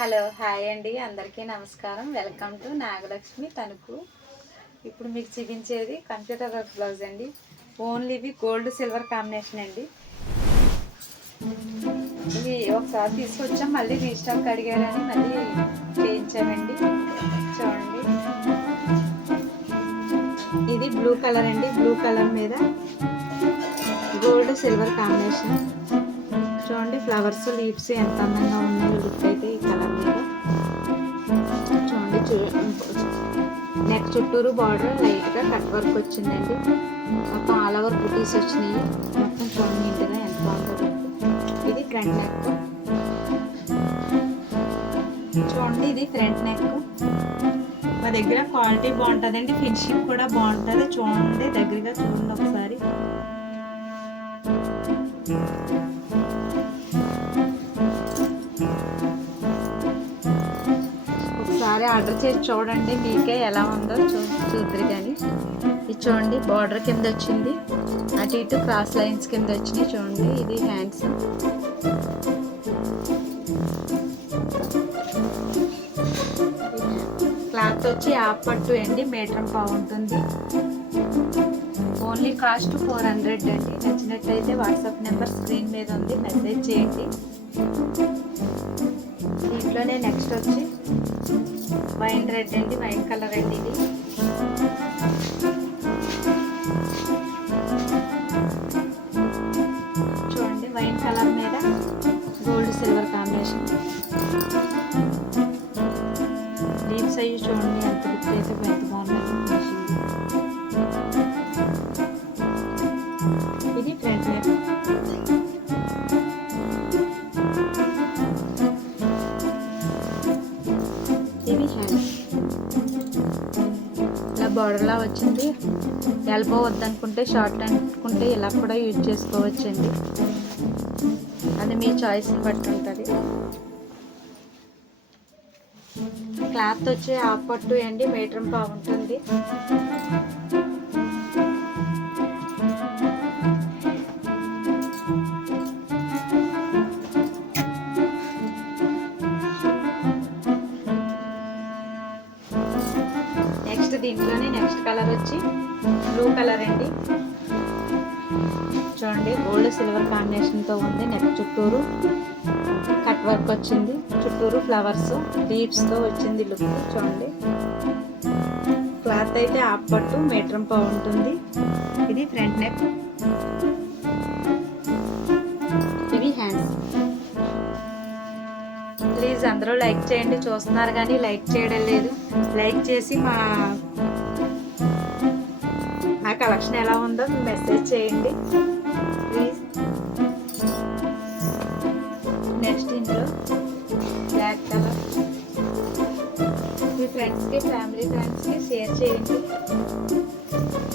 Hello hi అండి, అందరికీ నమస్కారం. వెల్కమ్ టు నాగలక్ష్మి తణుకు. ఇప్పుడు మీకు చూపించేది కంప్యూటర్ వర్క్ బ్లౌజ్ అండి. ఓన్లీ ఇది గోల్డ్ సిల్వర్ కాంబినేషన్ అండి. ఇది ఒకసారి తీసుకొచ్చాం, మళ్ళీ రీస్టాక్ అడిగారని మళ్ళీ చేయించామండి. చూడండి, ఇది బ్లూ కలర్ అండి. బ్లూ కలర్ మీద గోల్డ్ సిల్వర్ కాంబినేషన్. చూడండి, ఫ్లవర్స్ లీవ్స్ ఎంత అందంగా ఉన్నాయో లుక్ అయితే ఈ కలర్ మీద. చూడండి, నెక్ చుట్టూరు బార్డర్ లైట్గా కట్ వర్క్ వచ్చిందండి. మొత్తం ఆల్ ఓవర్ బుటీస్ వచ్చినాయి. మొత్తం చూడండి నీట్గా ఎంత బాగుంటుంది. ఇది ఫ్రంట్ నెక్. చూడండి, ఇది ఫ్రంట్ నెక్. మా దగ్గర క్వాలిటీ బాగుంటుందండి, ఫినిషింగ్ కూడా బాగుంటుంది. చూడండి, దగ్గరగా చూడండి ఒకసారి. ఒకసారి ఆర్డర్ చేసి చూడండి, మీకే ఎలా ఉందో చూద్దరు. కానీ ఇది చూడండి, బార్డర్ కింద వచ్చింది, అటు ఇటు క్రాస్ లైన్స్ కింద వచ్చినాయి. చూడండి, ఇది హ్యాండ్స్. క్లాత్ వచ్చి హాఫ్ పట్టు అండి, మీటర్ పావు ఉంటుంది. ఓన్లీ కాస్ట్ 400 అండి. నచ్చినట్లయితే వాట్సాప్ నెంబర్ స్క్రీన్ మీద ఉంది, మెసేజ్ చేయండి. దీంట్లోనే నెక్స్ట్ వచ్చి వైన్ రెడ్ అండి, వైన్ కలర్ అండి. ఇది చూడండి, వైన్ కలర్ మీద గోల్డ్ సిల్వర్ కాంబినేషన్. లీవ్స్ అయ్యి చూడండి ఎంత లుక్ అయితే ఎంత బాగున్నాయి. ఇది ఫ్రంట్ నెక్. ఇవి హ్యాండ్స్. ఇలా బార్డర్లా వచ్చింది. ఎల్బో వద్దనుకుంటే షార్ట్ అనుకుంటే ఇలా కూడా యూజ్ చేసుకోవచ్చండి. అది మీ చాయిస్ని బట్టి ఉంటుంది. క్లాత్ వచ్చి హాఫ్ పట్టు అండి, మీటర్ పావు ఉంటుంది. నెక్స్ట్ దీంట్లోనే నెక్స్ట్ కలర్ వచ్చి బ్లూ కలర్ అండి. చూడండి, గోల్డ్ సిల్వర్ కాంబినేషన్తో ఉంది. నెక్ చుట్టూరు కట్ వర్క్ వచ్చింది, చుట్టూరు ఫ్లవర్స్ లీవ్స్తో వచ్చింది లుక్. చూడండి, క్లాత్ అయితే హాఫ్ పట్టు మీటర్ పావు ఉంటుంది. ఇది ఫ్రంట్ నెక్. ఇవి హ్యాండ్స్. ప్లీజ్ అందరూ లైక్ చేయండి. చూస్తున్నారు కానీ లైక్ చేయడం లేదు. లైక్ చేసి మా కలెక్షన్ ఎలా ఉందో మెసేజ్ చేయండి ప్లీజ్. నెక్స్ట్ ఇందులో బ్లాక్ కలర్. మీ ఫ్రెండ్స్కి ఫ్యామిలీ ఫ్రెండ్స్కి షేర్ చేయండి.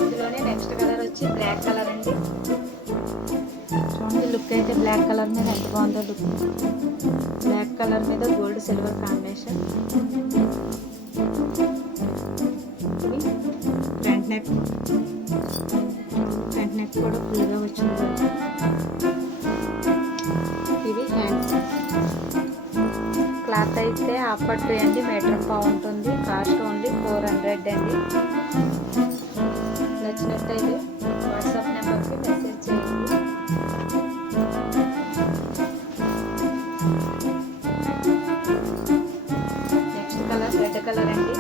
ఇందులోనే నెక్స్ట్ కలర్ వచ్చి బ్లాక్ కలర్ అండి. చూడండి, లుక్ అయితే బ్లాక్ కలర్ మీద ఎంత బాగుందో లుక్. బ్లాక్ కలర్ మీద gold silver combination. Front neck. Front neck కూడా ఫుల్గా వచ్చింది. ఇది హ్యాండ్స్. క్లాత్ అయితే హాఫ్ పట్టు అండి, మీటర్ పావు ఉంటుంది. కాస్ట్ ఓన్లీ 400 అండి. నచ్చినట్టయితే వాట్సాప్ నెంబర్కి మెసేజ్ చేయండి. నెక్స్ట్ కలర్ రెడ్ కలర్ అండి.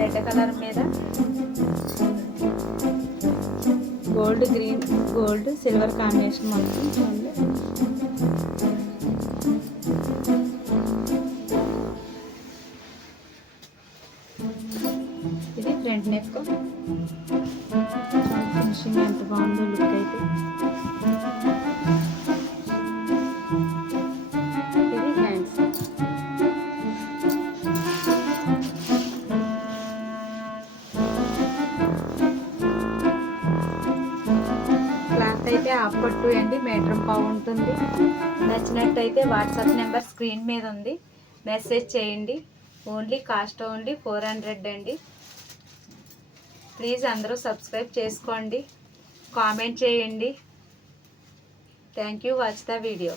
రెడ్ కలర్ మీద gold green gold silver combination మొత్తం చూడండి. ఇది ఫ్రంట్ నెక్. ఫినిషింగ్ ఎంత బాగుందో లుక్ అయితే. ఇది హ్యాండ్స్. క్లాత్ అయితే హాఫ్ పట్టు అండి, మీటర్ పావు ఉంటుంది. నచ్చినట్టయితే వాట్సాప్ నెంబర్ స్క్రీన్ మీద ఉంది, మెసేజ్ చేయండి. ఓన్లీ కాస్ట్ ఓన్లీ 400 అండి. ప్లీజ్ అందరూ సబ్స్క్రైబ్ చేసుకోండి, కామెంట్ చేయండి. Thank you. Watch the video.